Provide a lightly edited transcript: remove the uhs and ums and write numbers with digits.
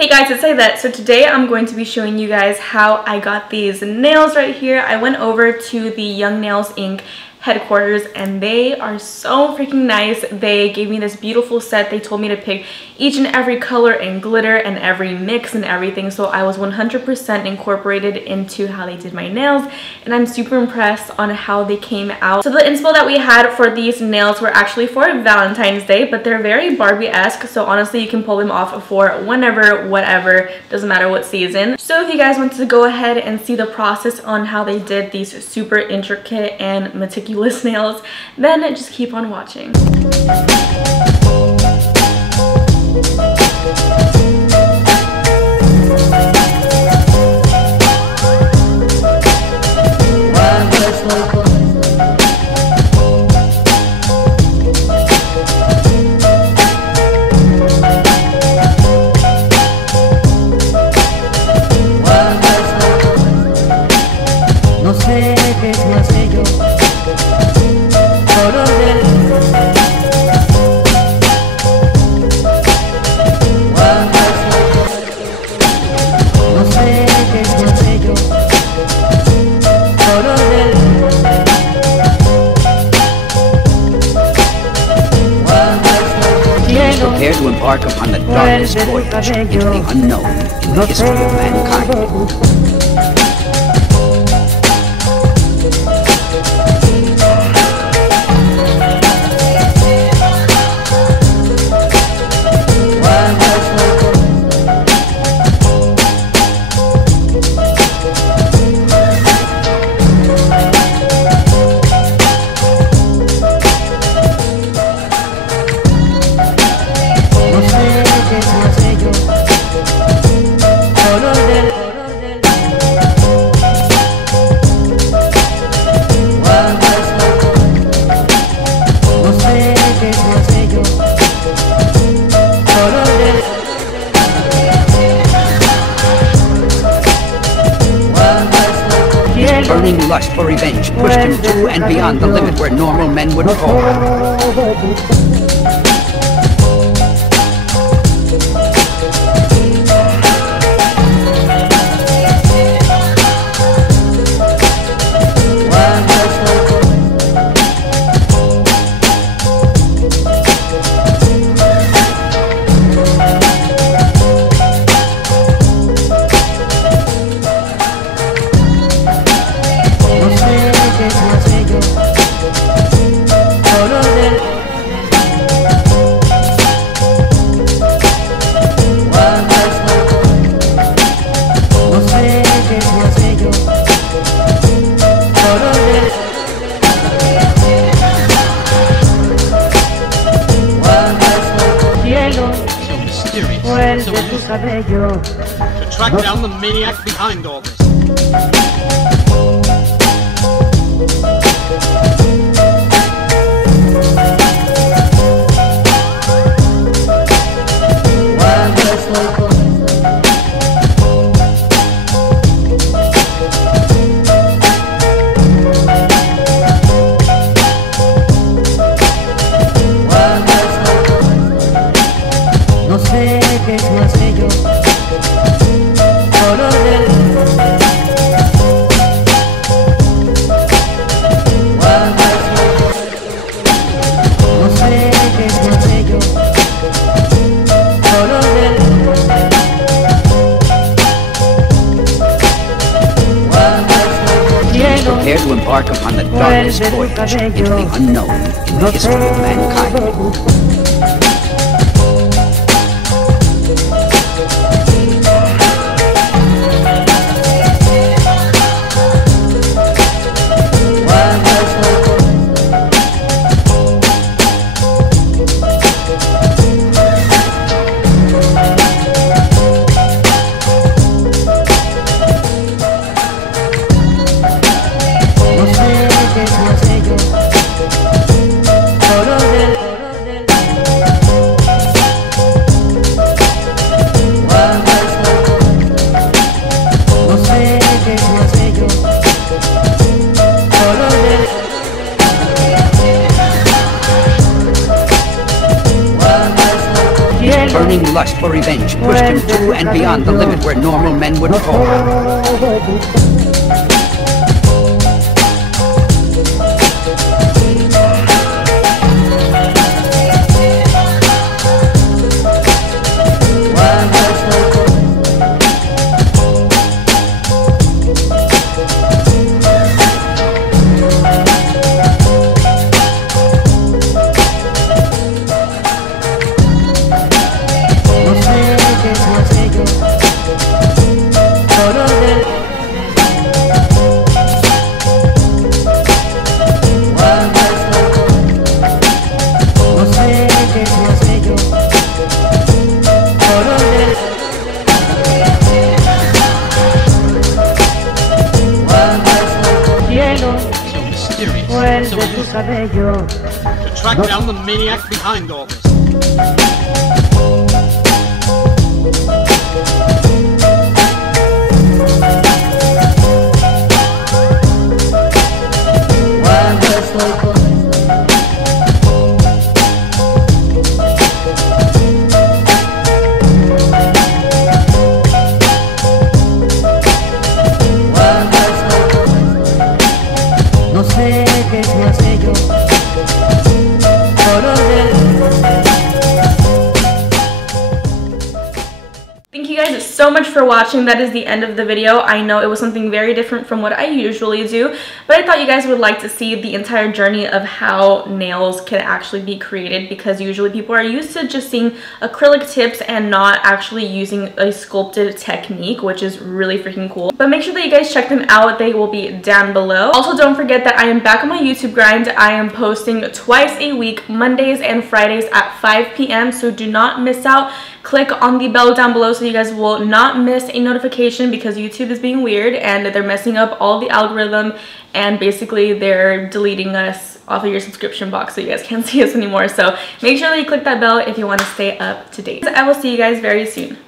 Hey guys, it's Aidette. So today I'm going to be showing you guys how I got these nails right here. I went over to the Young Nails Inc. headquarters and they are so freaking nice. They gave me this beautiful set. They told me to pick each and every color and glitter and every mix and everything, so I was 100% incorporated into how they did my nails, and I'm super impressed on how they came out. So the inspo that we had for these nails were actually for Valentine's Day, but they're very Barbie-esque, so honestly you can pull them off for whenever, whatever, doesn't matter what season. So if you guys want to go ahead and see the process on how they did these super intricate and meticulous nails, then just keep on watching. Prepare to embark upon the darkest voyage into the unknown in the history of mankind. Burning lust for revenge pushed him to and beyond the limit where normal men would fall. To track down the maniac behind all this. Prepare to embark upon the darkest voyage into the unknown in the history of mankind. lust for revenge pushed him to and beyond the limit where normal men would fall. To track down the maniac behind all this. Thank you guys so much for watching. That is the end of the video. I know it was something very different from what I usually do, but I thought you guys would like to see the entire journey of how nails can actually be created, because usually people are used to just seeing acrylic tips and not actually using a sculpted technique, which is really freaking cool. But make sure that you guys check them out. They will be down below. Also, don't forget that I am back on my YouTube grind. I am posting twice a week, Mondays and Fridays at 5 p.m. So do not miss out. Click on the bell down below so you guys will not miss a notification, because YouTube is being weird and they're messing up all the algorithm, and basically they're deleting us off of your subscription box so you guys can't see us anymore. So make sure that you click that bell if you want to stay up to date. I will see you guys very soon.